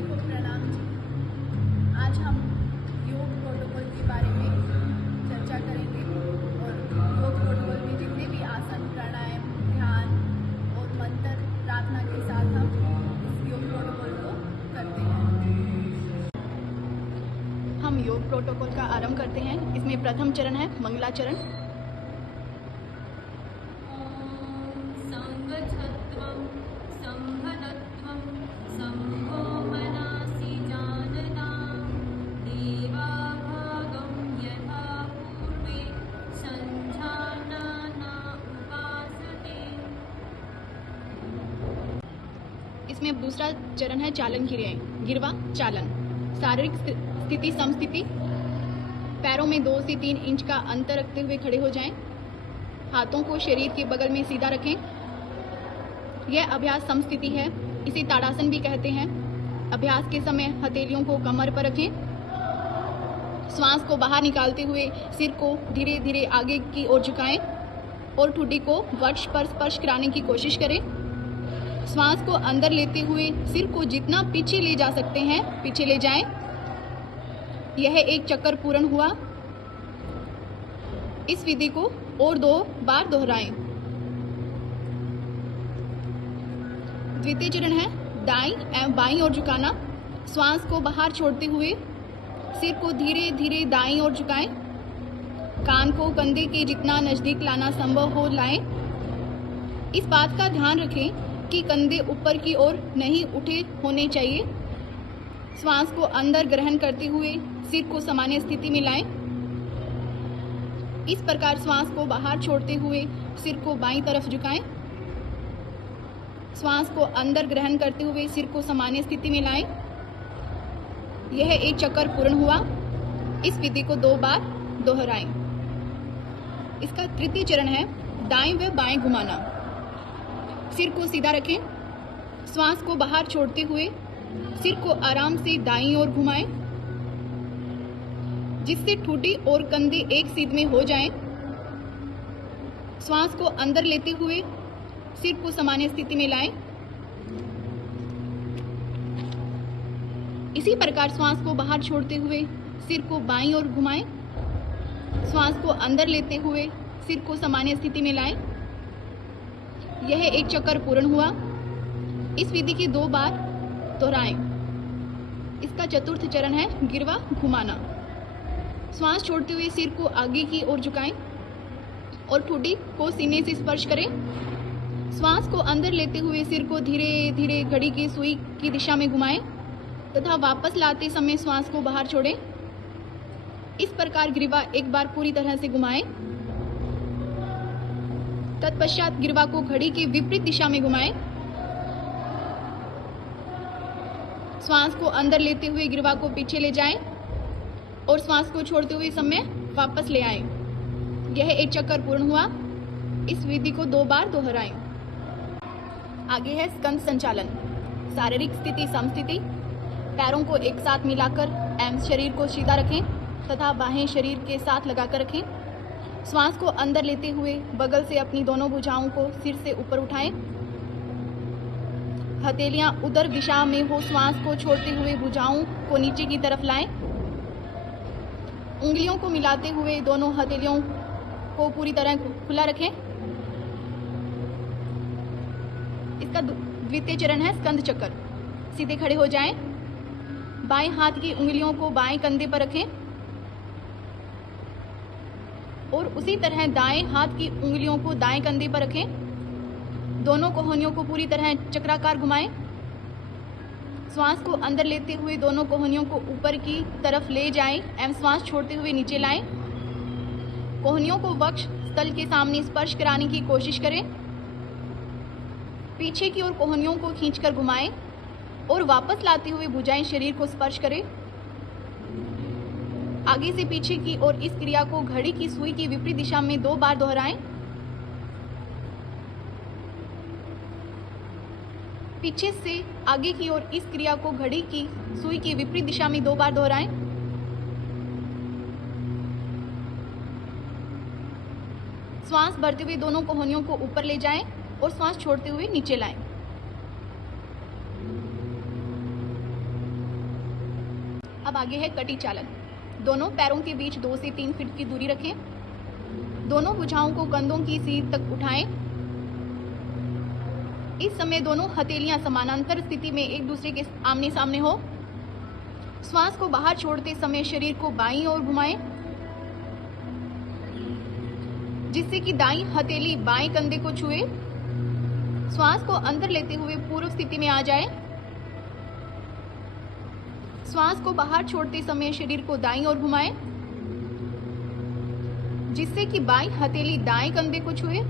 सभी को प्रणाम जी। आज हम योग प्रोटोकॉल के बारे में चर्चा करेंगे और योग प्रोटोकॉल में जितने भी आसन, प्राणायाम, ध्यान और मंत्र प्रार्थना के साथ हम इस योग प्रोटोकॉल को करते हैं। हम योग प्रोटोकॉल का आरंभ करते हैं। इसमें प्रथम चरण है मंगलाचरण। इसमें दूसरा चरण है चालन क्रियाएं। गिरवा चालन। शारीरिक स्थिति समस्थिति। पैरों में 2 से 3 इंच का अंतर रखते हुए खड़े हो जाएं। हाथों को शरीर के बगल में सीधा रखें। यह अभ्यास समस्थिति है, इसे ताड़ासन भी कहते हैं। अभ्यास के समय हथेलियों को कमर पर रखें। श्वास को बाहर निकालते हुए सिर को धीरे धीरे आगे की ओर झुकाएं और ठुड्डी को वक्ष पर स्पर्श कराने की कोशिश करें। श्वास को अंदर लेते हुए सिर को जितना पीछे ले जा सकते हैं पीछे ले जाएं। यह एक चक्कर पूर्ण हुआ। इस विधि को और 2 बार दोहराएं। द्वितीय चरण है दाईं एवं बाईं ओर झुकाना। श्वास को बाहर छोड़ते हुए सिर को धीरे धीरे दाईं ओर झुकाएं। कान को कंधे के जितना नजदीक लाना संभव हो लाएं। इस बात का ध्यान रखें कि कंधे ऊपर की ओर नहीं उठे होने चाहिए। श्वास को अंदर ग्रहण करते हुए सिर को सामान्य स्थिति में लाएं। इस प्रकार श्वास को बाहर छोड़ते हुए सिर को बाईं तरफ झुकाएं। श्वास को अंदर ग्रहण करते हुए सिर को सामान्य स्थिति में लाएं। यह एक चक्कर पूर्ण हुआ। इस विधि को 2 बार दोहराएं। इसका तृतीय चरण है दाएं व बाएं घुमाना। सिर को सीधा रखें। श्वास को बाहर छोड़ते हुए सिर को आराम से दाईं ओर घुमाएं, जिससे ठुड्डी और कंधे एक सीध में हो जाएं। श्वास को अंदर लेते हुए सिर को सामान्य स्थिति में लाएं। इसी प्रकार श्वास को बाहर छोड़ते हुए सिर को बाईं ओर घुमाएं। श्वास को अंदर लेते हुए सिर को सामान्य स्थिति में लाएं। यह एक चक्कर पूर्ण हुआ। इस विधि के 2 बार दोहराएं। इसका चतुर्थ चरण है गिरवा घुमाना। श्वास छोड़ते हुए सिर को आगे की ओर झुकाएं और ठुड्डी को सीने से स्पर्श करें। श्वास को अंदर लेते हुए सिर को धीरे धीरे घड़ी की सुई की दिशा में घुमाएं तथा वापस लाते समय श्वास को बाहर छोड़ें। इस प्रकार गिरवा एक बार पूरी तरह से घुमाएं। तत्पश्चात गिरवा को घड़ी के विपरीत दिशा में घुमाएं। श्वास को अंदर लेते हुए गिरवा को पीछे ले जाएं और श्वास को छोड़ते हुए समय वापस ले आएं। यह एक चक्कर पूर्ण हुआ। इस विधि को 2 बार दोहराएं। आगे है स्कंद संचालन। शारीरिक स्थिति समस्थिति। पैरों को एक साथ मिलाकर एवं शरीर को सीधा रखें तथा बाहें शरीर के साथ लगाकर रखें। श्वास को अंदर लेते हुए बगल से अपनी दोनों भुजाओं को सिर से ऊपर उठाएं। हथेलियां उदर दिशा में हो। श्वास को छोड़ते हुए भुजाओं को नीचे की तरफ लाएं। उंगलियों को मिलाते हुए दोनों हथेलियों को पूरी तरह खुला रखें। इसका द्वितीय चरण है स्कंद चक्कर। सीधे खड़े हो जाएं। बाएं हाथ की उंगलियों को बाएं कंधे पर रखें और उसी तरह दाएं हाथ की उंगलियों को दाएं कंधे पर रखें। दोनों कोहनियों को पूरी तरह चक्राकार घुमाएं। श्वास को अंदर लेते हुए दोनों कोहनियों को ऊपर की तरफ ले जाएं एवं श्वास छोड़ते हुए नीचे लाएं। कोहनियों को वक्ष स्थल के सामने स्पर्श कराने की कोशिश करें। पीछे की ओर कोहनियों को खींचकर घुमाएं और वापस लाते हुए भुजाएं शरीर को स्पर्श करें। आगे से पीछे की ओर इस क्रिया को घड़ी की सुई की विपरीत दिशा में 2 बार दोहराएं। पीछे से आगे की ओर इस क्रिया को घड़ी की सुई की विपरीत दिशा में 2 बार दोहराएं। श्वास भरते हुए दोनों कोहनियों को ऊपर ले जाएं और श्वास छोड़ते हुए नीचे लाएं। अब आगे है कटी चालन। दोनों पैरों के बीच 2 से 3 फीट की दूरी रखें। दोनों भुजाओं को कंधों की सीध तक उठाएं। इस समय दोनों हथेलियां समानांतर स्थिति में एक दूसरे के आमने सामने हो। श्वास को बाहर छोड़ते समय शरीर को बाईं ओर घुमाएं, जिससे कि दाईं हथेली बाएं कंधे को छुए। श्वास को अंदर लेते हुए पूर्व स्थिति में आ जाए। श्वास को बाहर छोड़ते समय शरीर को दाईं ओर घुमाएं, जिससे कि बाईं हथेली दाएं कंधे को छुए।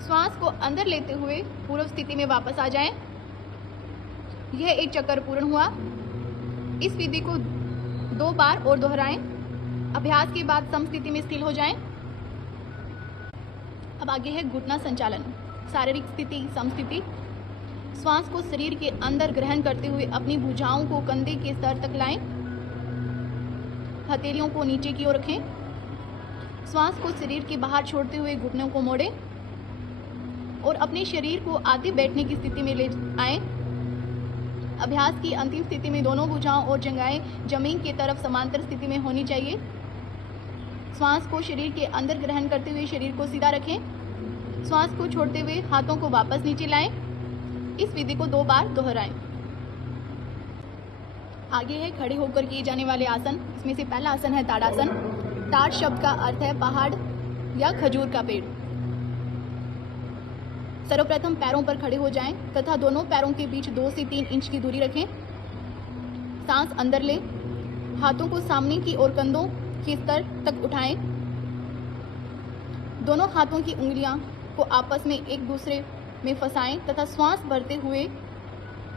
श्वास को अंदर लेते हुए पूर्व स्थिति में वापस आ जाएं। यह एक चक्कर पूर्ण हुआ। इस विधि को 2 बार और दोहराएं। अभ्यास के बाद समस्थिति में स्थिर हो जाएं। अब आगे है घुटना संचालन। शारीरिक स्थिति समस्थिति। श्वास को शरीर के अंदर ग्रहण करते हुए अपनी भुजाओं को कंधे के स्तर तक लाएं। हथेलियों को नीचे की ओर रखें। श्वास को शरीर के बाहर छोड़ते हुए घुटनों को मोड़ें और अपने शरीर को आधे बैठने की स्थिति में ले आएं। अभ्यास की अंतिम स्थिति में दोनों भुजाओं और जंघाएं जमीन की तरफ समांतर स्थिति में होनी चाहिए। श्वास को शरीर के अंदर ग्रहण करते हुए शरीर को सीधा रखें। श्वास को छोड़ते हुए हाथों को वापस नीचे लाएं। इस विधि को 2 बार दोहराएं। आगे है खड़े होकर किए जाने वाले आसन। इसमें से पहला आसन है ताड़ासन। ताड़ शब्द का अर्थ है पहाड़ या खजूर का पेड़। सर्वप्रथम पैरों पर खड़े हो जाएं तथा दोनों पैरों के बीच 2 से 3 इंच की दूरी रखें। सांस अंदर लें। हाथों को सामने की ओर कंधों के स्तर तक उठाएं। दोनों हाथों की उंगलियां को आपस में एक दूसरे में फंसाएं तथा श्वास भरते हुए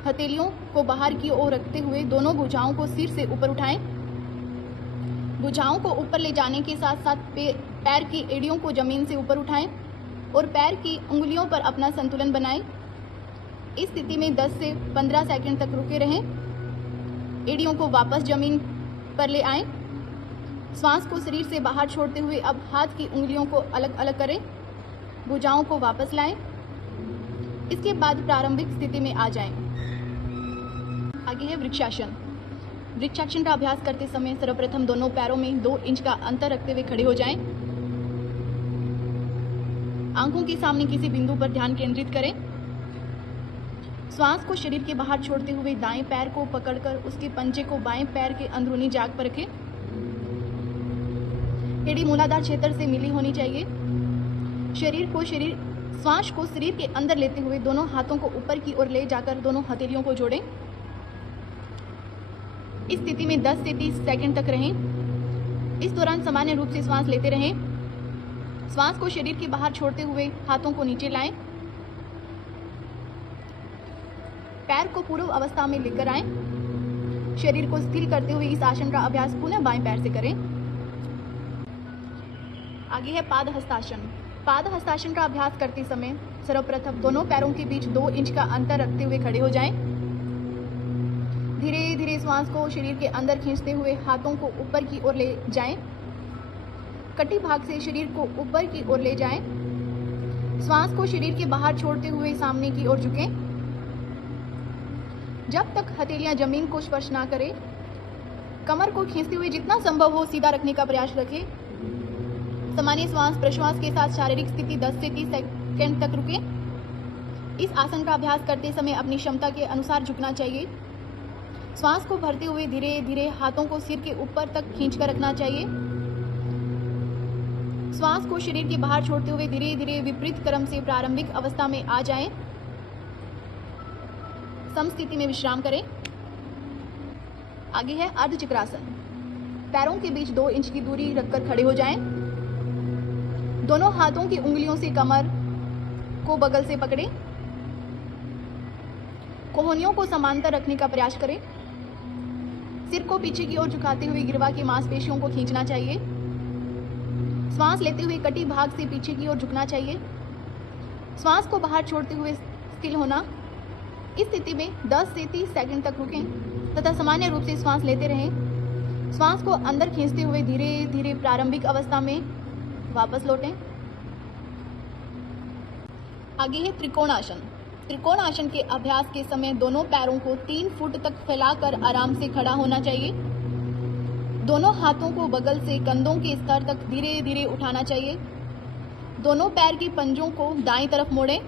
हथेलियों को बाहर की ओर रखते हुए दोनों भुजाओं को सिर से ऊपर उठाएं। भुजाओं को ऊपर ले जाने के साथ साथ पैर की एड़ियों को जमीन से ऊपर उठाएं और पैर की उंगलियों पर अपना संतुलन बनाएं। इस स्थिति में 10 से 15 सेकंड तक रुके रहें। एड़ियों को वापस जमीन पर ले आएं। श्वास को शरीर से बाहर छोड़ते हुए अब हाथ की उंगलियों को अलग अलग करें। भुजाओं को वापस लाएं। इसके बाद प्रारंभिक स्थिति में आ जाएं। आगे है वृक्षासन। वृक्षासन का अभ्यास करते समय सर्वप्रथम दोनों पैरों में 2 इंच का अंतर रखते हुए खड़े हो जाएं। आंखों के सामने किसी बिंदु पर ध्यान केंद्रित करें। श्वास को शरीर के बाहर छोड़ते हुए दाएं पैर को पकड़कर उसके पंजे को बाएं पैर के अंदरूनी जाग पर रखें। एड़ी मूलाधार क्षेत्र से मिली होनी चाहिए। श्वास को शरीर के अंदर लेते हुए दोनों हाथों को ऊपर की ओर ले जाकर दोनों हथेलियों को जोड़ें। इस स्थिति में 10 से 30 सेकंड तक रहें। इस दौरान सामान्य रूप से श्वास लेते रहें। श्वास को शरीर के बाहर छोड़ते हुए हाथों को नीचे लाएं। पैर को पूर्व अवस्था में लेकर आएं। शरीर को स्थिर करते हुए इस आसन का अभ्यास पुनः बाएं पैर से करें। आगे है पाद हस्तासन। पाद हस्तासन का अभ्यास करते समय सर्वप्रथम दोनों पैरों के बीच 2 इंच का अंतर रखते हुए खड़े हो जाएं। धीरे धीरे श्वास को शरीर के अंदर खींचते हुए हाथों को ऊपर की ओर ले जाएं। कटी भाग से शरीर को ऊपर की ओर ले जाएं। श्वास को शरीर के बाहर छोड़ते हुए सामने की ओर झुकें। जब तक हथेलियां जमीन को स्पर्श ना करें, कमर को खींचते हुए जितना संभव हो सीधा रखने का प्रयास रखें। सामान्य श्वास प्रश्वास के साथ शारीरिक स्थिति 10 से 30 सेकंड तक रुकें। इस आसन का अभ्यास करते समय अपनी क्षमता के अनुसार झुकना चाहिए। श्वास को भरते हुए धीरे धीरे हाथों को सिर के ऊपर तक खींचकर रखना चाहिए। श्वास को शरीर के बाहर छोड़ते हुए धीरे धीरे विपरीत क्रम से प्रारंभिक अवस्था में आ जाएं। समस्थिति में विश्राम करें। आगे है अर्धचक्रासन। पैरों के बीच 2 इंच की दूरी रखकर खड़े हो जाएं। दोनों हाथों की उंगलियों से कमर को बगल से पकड़ें। कोहनियों को समांतर रखने का प्रयास करें। सिर को पीछे की ओर झुकाते हुए गिरवा की मांसपेशियों को खींचना चाहिए। श्वास लेते हुए कटी भाग से पीछे की ओर झुकना चाहिए। श्वास को बाहर छोड़ते हुए स्थिर होना। इस स्थिति में 10 से 30 सेकंड तक रुकें तथा सामान्य रूप से श्वास लेते रहें। श्वास को अंदर खींचते हुए धीरे धीरे प्रारंभिक अवस्था में वापस लौटें। आगे है त्रिकोणासन। त्रिकोण आसन के अभ्यास के समय दोनों पैरों को 3 फुट तक फैलाकर आराम से खड़ा होना चाहिए। दोनों हाथों को बगल से कंधों के स्तर तक धीरे धीरे उठाना चाहिए। दोनों पैर के पंजों को दाएं तरफ मोड़ें।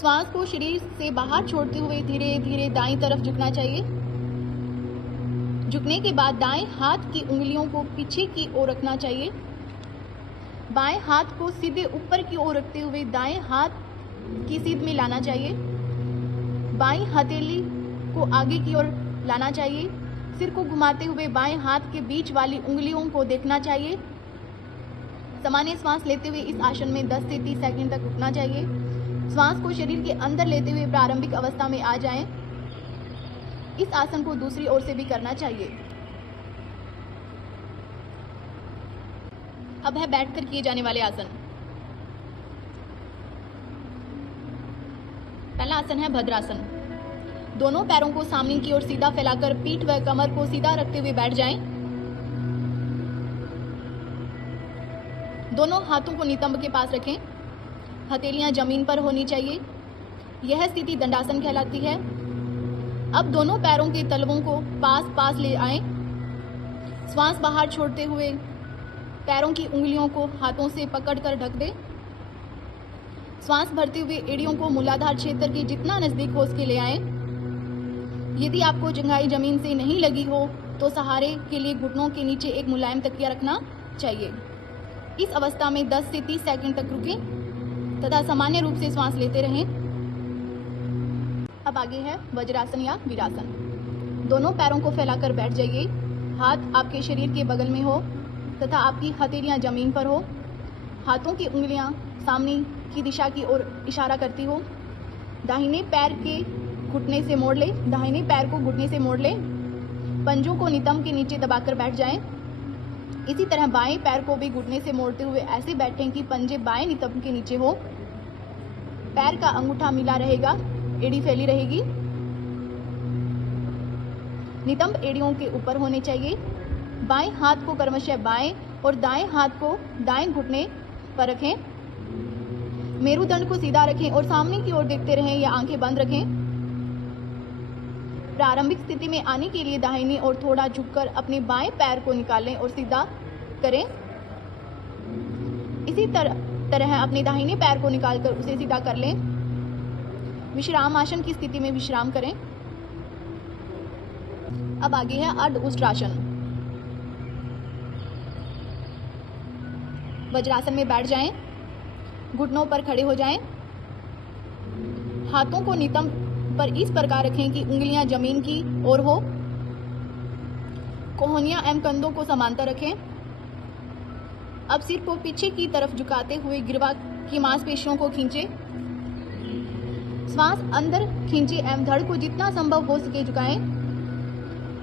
श्वास को शरीर से बाहर छोड़ते हुए धीरे धीरे दाईं तरफ झुकना चाहिए। झुकने के बाद दाएं हाथ की उंगलियों को पीछे की ओर रखना चाहिए। बाएं हाथ को सीधे ऊपर की ओर रखते हुए दाएं हाथ की सीध में लाना चाहिए। बाईं हथेली को आगे की ओर लाना चाहिए। सिर को घुमाते हुए बाएं हाथ के बीच वाली उंगलियों को देखना चाहिए। सामान्य श्वास लेते हुए इस आसन में 10 से 30 सेकंड तक रुकना चाहिए। श्वास को शरीर के अंदर लेते हुए प्रारंभिक अवस्था में आ जाएं। इस आसन को दूसरी ओर से भी करना चाहिए। अब है बैठकर किए जाने वाले आसन। पहला आसन है भद्रासन। दोनों पैरों को सामने की ओर सीधा फैलाकर पीठ व कमर को सीधा रखते हुए बैठ जाएं। दोनों हाथों को नितंब के पास रखें। हथेलियां जमीन पर होनी चाहिए। यह स्थिति दंडासन कहलाती है। अब दोनों पैरों के तलवों को पास पास ले आएं। श्वास बाहर छोड़ते हुए पैरों की उंगलियों को हाथों से पकड़कर ढक दें। श्वास भरते हुए एड़ियों को मूलाधार क्षेत्र के जितना नजदीक हो उसके ले आएं। यदि आपको जंघाई जमीन से नहीं लगी हो तो सहारे के लिए घुटनों के नीचे एक मुलायम तकिया रखना चाहिए। इस अवस्था में 10 से 30 सेकंड तक रुकें तथा सामान्य रूप से श्वास लेते रहें। अब आगे है वज्रासन या वीरासन। दोनों पैरों को फैलाकर बैठ जाइए। हाथ आपके शरीर के बगल में हो तथा आपकी हथेलियां जमीन पर हो। हाथों की उंगलियां सामने की दिशा की ओर इशारा करती हो। दाहिने पैर के घुटने से मोड़ ले। दाहिने पैर को घुटने से मोड़ ले। पंजों को नितंब के नीचे दबाकर बैठ जाएं। इसी तरह बाएं पैर को भी घुटने से मोड़ते हुए ऐसे बैठें कि पंजे बाएं नितंब के नीचे हो। पैर का अंगूठा मिला रहेगा, एड़ी फैली रहेगी। नितंब एड़ियों के ऊपर होने चाहिए। बाएं हाथ को क्रमशः बाएं और दाएं हाथ को दाएं घुटने पर रखें। मेरुदंड को सीधा रखें और सामने की ओर देखते रहें या आंखें बंद रखें। प्रारंभिक स्थिति में आने के लिए दाहिनी ओर थोड़ा झुककर अपने बाएं पैर को निकालें और सीधा करें। इसी तरह अपने दाहिने पैर को निकालकर उसे सीधा कर लें। विश्राम आसन की स्थिति में विश्राम करें। अब आगे है अर्ध उष्ट्रासन। वज्रासन में बैठ जाएं। घुटनों पर खड़े हो जाएं। हाथों को नितंब पर इस प्रकार रखें कि उंगलियां जमीन की ओर हो। कोहनियां एवं कंधों को समांतर रखें। अब सिर को पीछे की तरफ झुकाते हुए गिरवा की मांसपेशियों को खींचें। श्वास अंदर खींचे एवं धड़ को जितना संभव हो सके झुकाएं।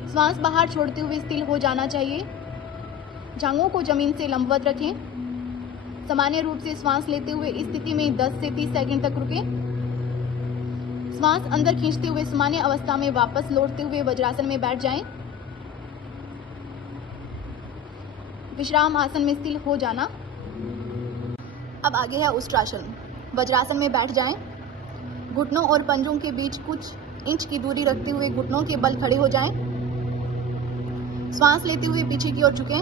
श्वास बाहर छोड़ते हुए स्थिर हो जाना चाहिए। जांघों को जमीन से लंबवत रखें। सामान्य रूप से श्वास लेते हुए इस स्थिति में 10 से 30 सेकंड तक रुकें। श्वास अंदर खींचते हुए सामान्य अवस्था में वापस लौटते हुए वज्रासन में बैठ जाएं। विश्राम आसन में स्थिर हो जाना। अब आगे है उष्ट्रासन। वज्रासन में बैठ जाएं। घुटनों और पंजों के बीच कुछ इंच की दूरी रखते हुए घुटनों के बल खड़े हो जाएं। श्वास लेते हुए पीछे की ओर झुकें।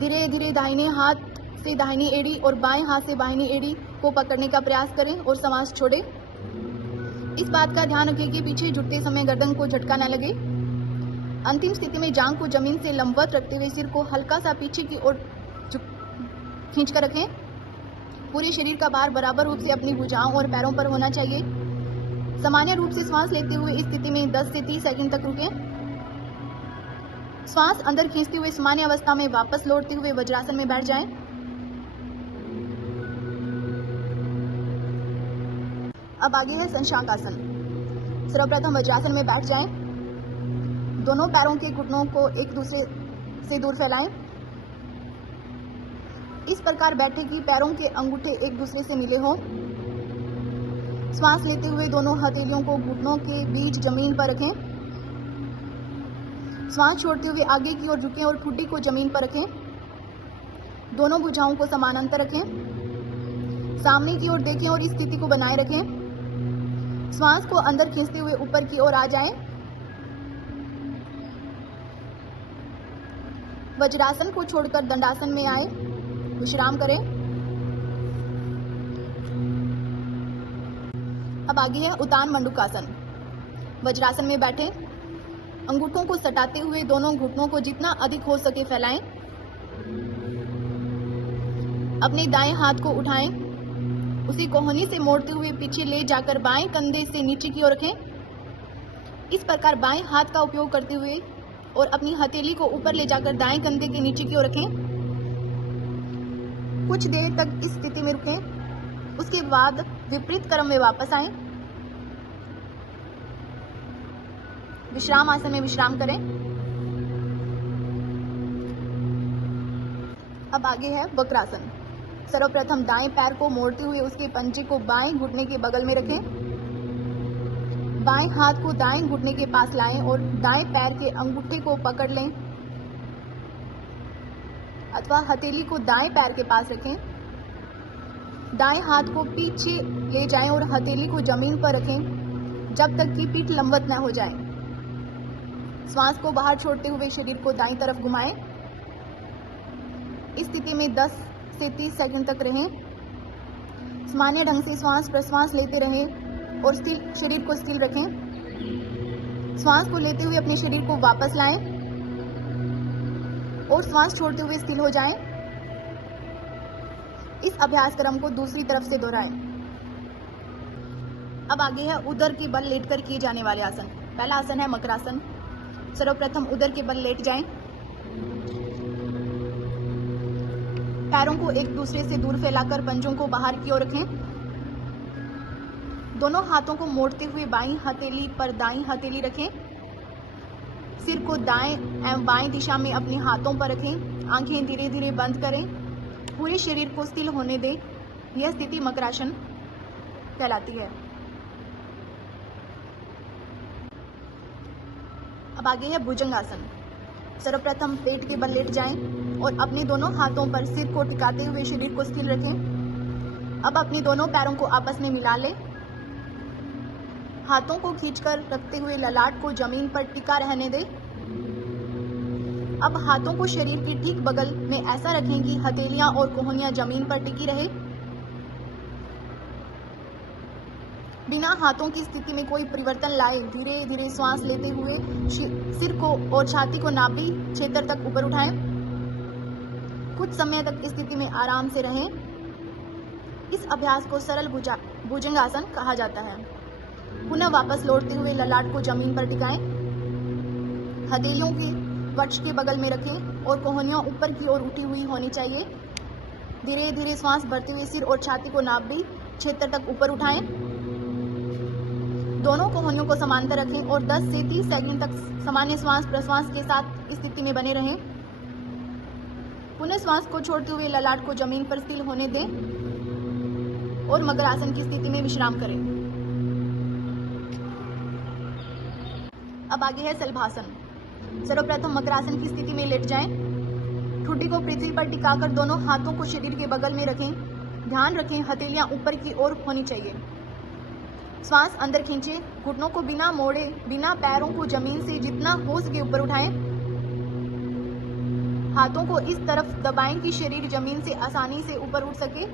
धीरे धीरे दाहिने हाथ से दाहिनी एड़ी और बाएं हाथ से बाहिनी एड़ी को पकड़ने का प्रयास करें और श्वास छोड़ें। इस बात का ध्यान रखें कि पीछे झुकते समय गर्दन को झटका न लगे। अंतिम स्थिति में जांघ को जमीन से लंबवत रखते हुए सिर को हल्का सा पीछे की ओर खींच कर रखें। पूरे शरीर का भार बराबर रूप से अपनी भुजाओं और पैरों पर होना चाहिए। सामान्य रूप से श्वास लेते हुए इस स्थिति में 10 से 30 सेकंड तक रुकें। श्वास अंदर खींचते हुए सामान्य अवस्था में वापस लौटते हुए वज्रासन में बैठ जाएं। अब आगे है शशांकासन। सर्वप्रथम वज्रासन में बैठ जाएं। दोनों पैरों के घुटनों को एक दूसरे से दूर फैलाएं। इस प्रकार बैठे कि पैरों के अंगूठे एक दूसरे से मिले हों। श्वास लेते हुए दोनों हथेलियों को घुटनों के बीच जमीन पर रखें। श्वास छोड़ते हुए आगे की ओर झुकें और ठुड्डी को जमीन पर रखें। दोनों भुजाओं को समानांतर रखें। सामने की ओर देखें और इस स्थिति को बनाए रखें। श्वास को अंदर खींचते हुए ऊपर की ओर आ जाएं। वज्रासन को छोड़कर दंडासन में आए, विश्राम करें। अब आगे है उतान मंडूकासन। वज्रासन में बैठें, अंगूठों को सटाते हुए दोनों घुटनों को जितना अधिक हो सके फैलाएं। अपने दाएं हाथ को उठाएं, उसी कोहनी से मोड़ते हुए पीछे ले जाकर बाएं कंधे से नीचे की ओर रखें। इस प्रकार बाएं हाथ का उपयोग करते हुए और अपनी हथेली को ऊपर ले जाकर दाएं कंधे के नीचे की ओर रखें। कुछ देर तक इस स्थिति में रुकें। उसके बाद विपरीत क्रम में वापस आएं। विश्राम आसन में विश्राम करें। अब आगे है वक्रासन। सर्वप्रथम दाएं पैर को मोड़ते हुए उसके पंजे को बाएं घुटने के बगल में रखें। बाएं हाथ को दाएं घुटने के पास लाएं और दाएं पैर के अंगूठे को पकड़ लें अथवा हथेली को दाएं पैर के पास रखें। दाएं हाथ को पीछे ले जाएं और हथेली को जमीन पर रखें जब तक कि पीठ लंबवत न हो जाए। श्वास को बाहर छोड़ते हुए शरीर को दाईं तरफ घुमाएं। इस स्थिति में 10 से 30 सेकंड तक रहें। सामान्य ढंग से श्वास प्रश्वास लेते रहें और शरीर को स्थिर रखें। श्वास को लेते हुए अपने शरीर को वापस लाएं और श्वास छोड़ते हुए स्थिर हो जाएं। इस अभ्यास क्रम को दूसरी तरफ से दोहराएं। अब आगे है उदर के बल लेटकर किए जाने वाले आसन। पहला आसन है मकरासन। सर्वप्रथम उदर के बल लेट जाएं। पैरों को एक दूसरे से दूर फैलाकर पंजों को बाहर की ओर रखें। दोनों हाथों को मोड़ते हुए बाईं हथेली पर दाईं हथेली रखें। सिर को दाएं एवं बाएं दिशा में अपने हाथों पर रखें। आंखें धीरे धीरे बंद करें। पूरे शरीर को स्थिर होने दें। यह स्थिति मकरासन कहलाती है। अब आगे है भुजंगासन। सर्वप्रथम पेट के बल लेट जाएं और अपने दोनों हाथों पर सिर को टिकाते हुए शरीर को स्थिर रखें। अब अपने दोनों पैरों को आपस में मिला लें। हाथों को खींचकर रखते हुए ललाट को जमीन पर टिका रहने दें। अब हाथों को शरीर की ठीक बगल में ऐसा रखें कि हथेलियां और कोहनियां जमीन पर टिकी रहे। बिना हाथों की स्थिति में कोई परिवर्तन लाए धीरे धीरे श्वास लेते हुए सिर को और छाती को नाभि क्षेत्र तक ऊपर उठाएं। कुछ समय तक इस स्थिति में आराम से रहें। इस अभ्यास को सरल भुजंगासन कहा जाता है। पुनः वापस लौटते हुए ललाट को जमीन पर टिकाएं। हथेलियों के वक्ष के बगल में रखें और कोहनियां ऊपर की ओर उठी हुई होनी चाहिए। धीरे धीरे श्वास भरते हुए सिर और छाती को नाभि क्षेत्र तक ऊपर उठाएं। दोनों कोहनियों को समांतर रखें और 10 से 30 सेकंड तक सामान्य श्वास प्रश्वास के साथ इस स्थिति में बने रहें। पुनः श्वास को छोड़ते हुए ललाट को जमीन पर स्थिर होने दें और मकरासन की स्थिति में विश्राम करें। अब आगे है शलभासन। सर्वप्रथम मकरासन की स्थिति में लेट जाएं। ठुड्डी को पृथ्वी पर टिकाकर दोनों हाथों को शरीर के बगल में रखें। ध्यान रखें हथेलियां ऊपर की ओर होनी चाहिए। श्वास अंदर खींचें। घुटनों को बिना मोड़े बिना पैरों को जमीन से जितना हो सके ऊपर उठाएं। हाथों को इस तरफ दबाएं कि शरीर जमीन से आसानी से ऊपर उठ सके।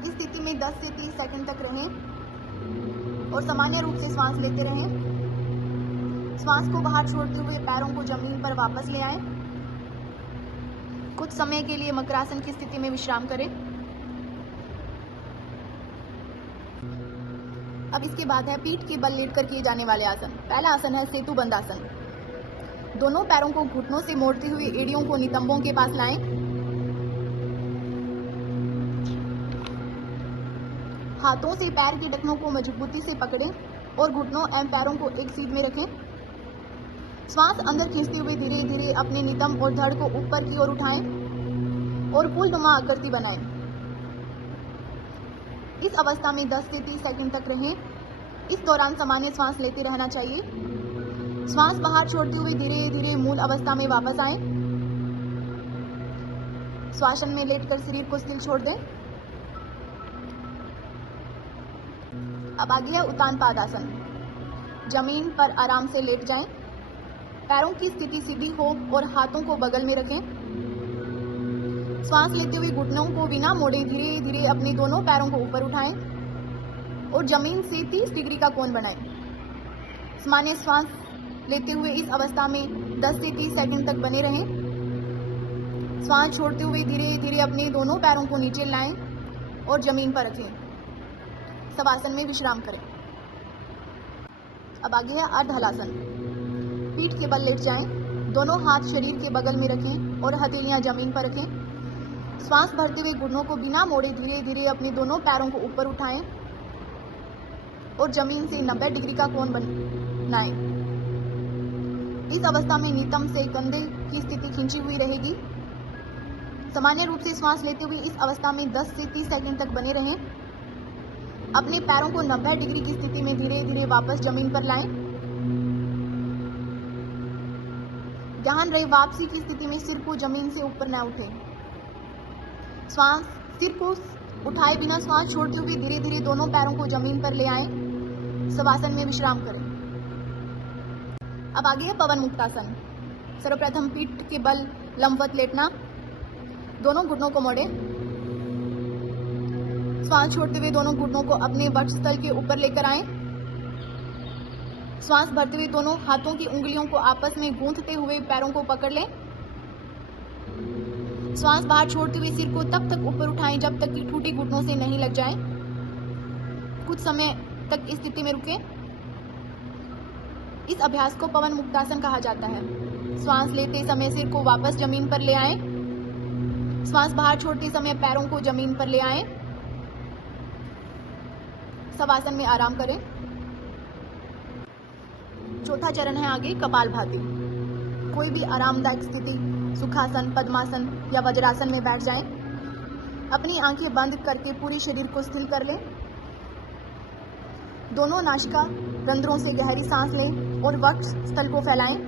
इस स्थिति में 10 से 30 सेकंड तक रहें और सामान्य रूप से श्वास लेते रहें। श्वास को बाहर छोड़ते हुए पैरों को जमीन पर वापस ले आएं। कुछ समय के लिए मकरासन की स्थिति में विश्राम करें। अब इसके बाद है पीठ के बल लेटकर किए जाने वाले आसन। पहला आसन है सेतु बंद आसन। दोनों पैरों को घुटनों से मोड़ते हुए एड़ियों को नितंबों के पास लाएं। हाथों से पैर की टखनों को मजबूती से पकड़ें और घुटनों एवं पैरों को एक सीध में रखें। श्वास अंदर खींचते हुए धीरे धीरे अपने नितंब और धड़ को ऊपर की ओर उठाएं और फूलनुमा आकृति बनाएं। इस अवस्था में 10 से 30 सेकंड तक रहें। इस दौरान सामान्य श्वास लेते रहना चाहिए। श्वास बाहर छोड़ते हुए धीरे धीरे मूल अवस्था में वापस आएं। श्वासन में लेटकर शरीर को स्थिर छोड़ दें। अब आगे है उत्तान पादासन। जमीन पर आराम से लेट जाएं, पैरों की स्थिति सीधी हो और हाथों को बगल में रखें। श्वास लेते हुए घुटनों को बिना मोड़े धीरे धीरे अपने दोनों पैरों को ऊपर उठाएं और जमीन से 30 डिग्री का कोण बनाएं। सामान्य श्वास लेते हुए इस अवस्था में 10 से 30 सेकंड तक बने रहें। श्वास छोड़ते हुए धीरे धीरे अपने दोनों पैरों को नीचे लाएं और जमीन पर रखें। शवासन में विश्राम करें। अब आगे है अर्ध हलासन। पीठ के बल लेट जाएं, दोनों हाथ शरीर के बगल में रखें और हथेलियां जमीन पर रखें। श्वास भरते हुए घुटनों को बिना मोड़े धीरे धीरे अपने दोनों पैरों को ऊपर उठाएं और जमीन से 90 डिग्री का कोण बनाएं। इस अवस्था में नितंब से कंधे की स्थिति खींची हुई रहेगी। सामान्य रूप से श्वास लेते हुए इस अवस्था में 10 से 30 सेकंड तक बने रहें। अपने पैरों को 90 डिग्री की स्थिति में धीरे धीरे वापस जमीन पर लाएं। ध्यान रहे वापसी की स्थिति में सिर को जमीन से ऊपर न उठे। श्वास सिर को उठाए बिना श्वास छोड़ते हुए धीरे धीरे दोनों पैरों को जमीन पर ले आएं। शवासन में विश्राम करें। अब आगे है पवन मुक्तासन। सर्वप्रथम पीठ के बल लंबवत लेटना, दोनों घुटनों को मोड़ें। श्वास छोड़ते हुए दोनों घुटनों को अपने वक्षस्थल के ऊपर लेकर आएं। श्वास भरते हुए दोनों हाथों की उंगलियों को आपस में गूंथते हुए पैरों को पकड़ लें। श्वास बाहर छोड़ते हुए सिर को तब तक ऊपर उठाएं जब तक कि ठूठी घुटनों से नहीं लग जाए। कुछ समय तक इस स्थिति में रुकें। इस अभ्यास को पवन मुक्तासन कहा जाता है। श्वास लेते समय सिर को वापस जमीन पर ले आएं। श्वास बाहर छोड़ते समय पैरों को जमीन पर ले आएं। शवासन में आराम करें। चौथा चरण है आगे कपालभाति। कोई भी आरामदायक स्थिति, सुखासन, पद्मासन या वज्रासन में बैठ जाएं। अपनी आंखें बंद करके पूरे शरीर को स्थिर कर लें। दोनों नासिका रंध्रों से गहरी सांस लें और वक्षस्थल को फैलाएं।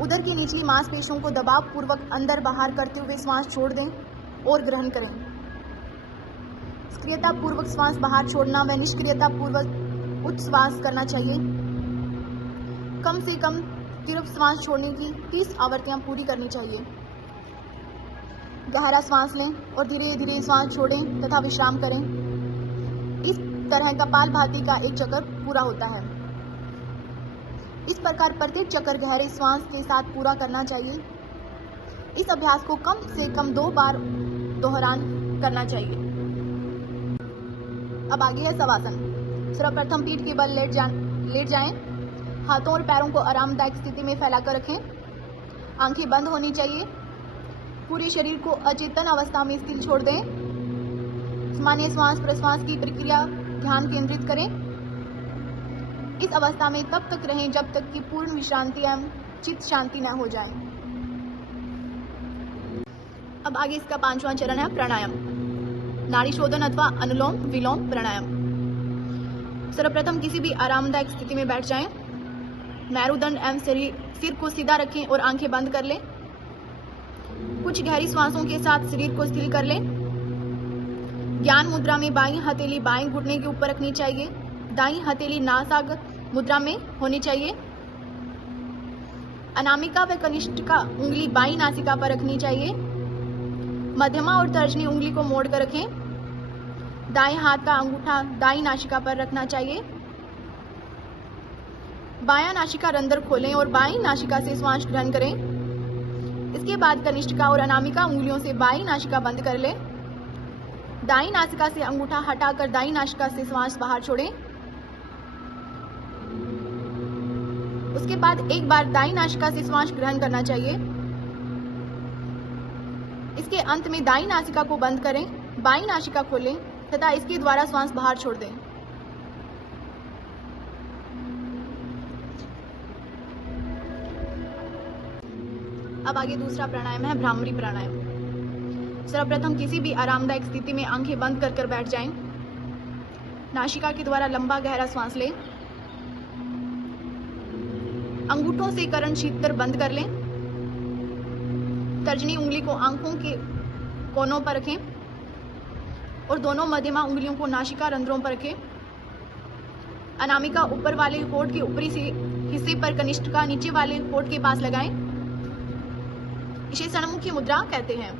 उदर की निचली मांसपेशियों को दबाव पूर्वक अंदर बाहर करते हुए श्वास छोड़ दें और ग्रहण करें। सक्रियता पूर्वक श्वास बाहर छोड़ना व निष्क्रियता पूर्वक उच्छ्वास करना चाहिए। कम से कम तीव्र श्वास छोड़ने की 30 आवृत्तियां पूरी करनी चाहिए। गहरा श्वास लें और धीरे धीरे श्वास छोड़ें तथा विश्राम करें। इस तरह कपालभाति का एक चक्र पूरा होता है। इस प्रकार प्रत्येक चक्र गहरे श्वास के साथ पूरा करना चाहिए। इस अभ्यास को कम से कम 2 बार दोहरान करना चाहिए। अब आगे है शवासन। सर्वप्रथम पीठ के बल लेट जाएं। हाथों और पैरों को आरामदायक स्थिति में फैलाकर रखें। आंखें बंद होनी चाहिए। पूरे शरीर को अचेतन अवस्था में स्थिर छोड़ दें। सामान्य श्वास प्रश्वास की प्रक्रिया ध्यान केंद्रित करें। इस अवस्था में तब तक रहें जब तक कि पूर्ण विश्रांति एवं चित्त शांति न हो जाए। अब आगे इसका 5वां चरण है प्राणायाम। नाड़ी शोधन अथवा अनुलोम विलोम प्राणायाम। सर्वप्रथम किसी भी आरामदायक स्थिति में बैठ जाएं। मेरुदंड एवं सिर को सीधा रखें और आंखें बंद कर लें। कुछ गहरी श्वासों के साथ शरीर को स्थिर कर लें। ज्ञान मुद्रा में बाईं हथेली बाएं घुटने के ऊपर रखनी चाहिए। दाईं हथेली नासाग्र मुद्रा में होनी चाहिए। अनामिका व कनिष्ठिका उंगली बाईं नासिका पर रखनी चाहिए। मध्यमा और तर्जनी उंगली को मोड़कर रखें। दाएं हाथ का अंगूठा दाईं नासिका पर रखना चाहिए। बायां नासिका रंध्र खोलें और बाईं नासिका से श्वास ग्रहण करें। इसके बाद कनिष्ठिका और अनामिका उंगलियों से बाईं नासिका बंद कर लें। दाईं नासिका से अंगूठा हटाकर दाईं नासिका से श्वास बाहर छोड़ें। उसके बाद एक बार दाईं नासिका से श्वास ग्रहण करना चाहिए। इसके अंत में दाईं नासिका को बंद करें, बाईं नासिका खोलें तथा इसके द्वारा श्वास बाहर छोड़ दें। अब आगे दूसरा प्राणायाम है भ्रामरी प्राणायाम। सर्वप्रथम किसी भी आरामदायक स्थिति में आंखें बंद कर बैठ जाएं। नासिका के द्वारा लंबा गहरा श्वास लें। अंगूठों से कर्ण शीतकर बंद कर लें। तर्जनी उंगली को आंखों के कोनों पर रखें और दोनों मध्यमा उंगलियों को नासिका रंध्रों पर रखें। अनामिका ऊपर वाले होंठ के ऊपरी हिस्से पर, कनिष्ठिका नीचे वाले होंठ के पास लगाएं। इसे षणमुखी मुद्रा कहते हैं।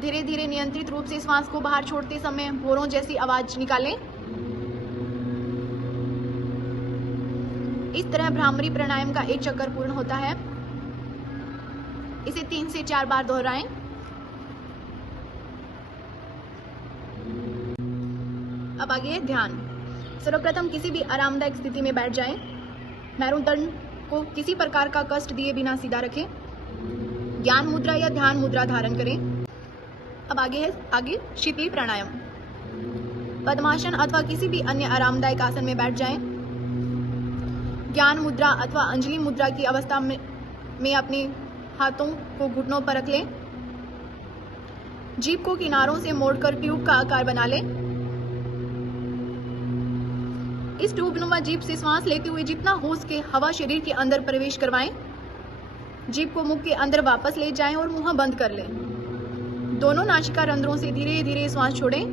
धीरे धीरे नियंत्रित रूप से श्वास को बाहर छोड़ते समय भौरों जैसी आवाज निकालें। इस तरह भ्रामरी प्राणायाम का एक चक्कर पूर्ण होता है। इसे 3 से 4 बार दोहराएं। अब आगे है ध्यान। सर्वप्रथम किसी भी आरामदायक स्थिति में बैठ जाएं। मेरुदंड को किसी प्रकार का कष्ट दिए बिना सीधा रखें। ज्ञान मुद्रा या ध्यान मुद्रा धारण करें। अब आगे शीतली प्राणायाम। पद्मासन अथवा किसी भी अन्य आरामदायक आसन में बैठ जाएं। ज्ञान मुद्रा अथवा अंजलि मुद्रा की अवस्था में अपने हाथों को घुटनों पर रख लें। जीभ को किनारों से मोड़कर ट्यूब का आकार बना लें। इस ट्यूबनुमा जीभ से श्वास लेते हुए जितना हो सके हवा शरीर के अंदर प्रवेश करवाएं। जीभ को मुख के अंदर वापस ले जाएं और मुंह बंद कर लें। दोनों नासिका रंध्रों से धीरे धीरे श्वास छोड़ें।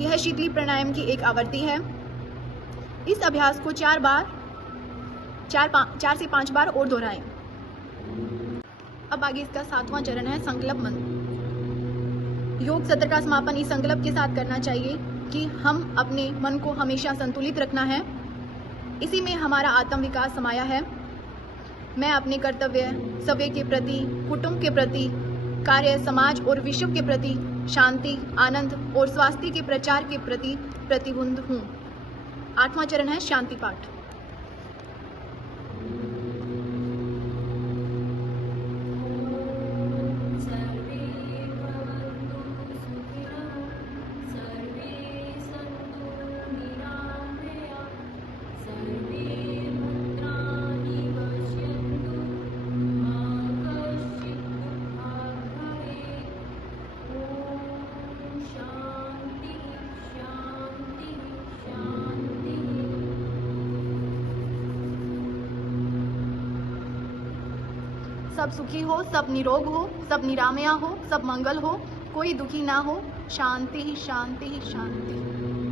यह शीतली प्राणायाम की एक आवृत्ति है। इस अभ्यास को 4 से 5 बार और दोहराएं। अब आगे इसका 7वां चरण है संकल्प मंत्र। योग सत्र का समापन इस संकल्प के साथ करना चाहिए कि हम अपने मन को हमेशा संतुलित रखना है। इसी में हमारा आत्म विकास समाया है। मैं अपने कर्तव्य, सभ्य के प्रति, कुटुंब के प्रति, कार्य, समाज और विश्व के प्रति शांति, आनंद और स्वास्थ्य के प्रचार के प्रति प्रतिबद्ध हूँ। 8वां चरण है शांति पाठ। सब सुखी हो, सब निरोग हो, सब निरामया हो, सब मंगल हो, कोई दुखी ना हो। शांति ही शांति ही शांति।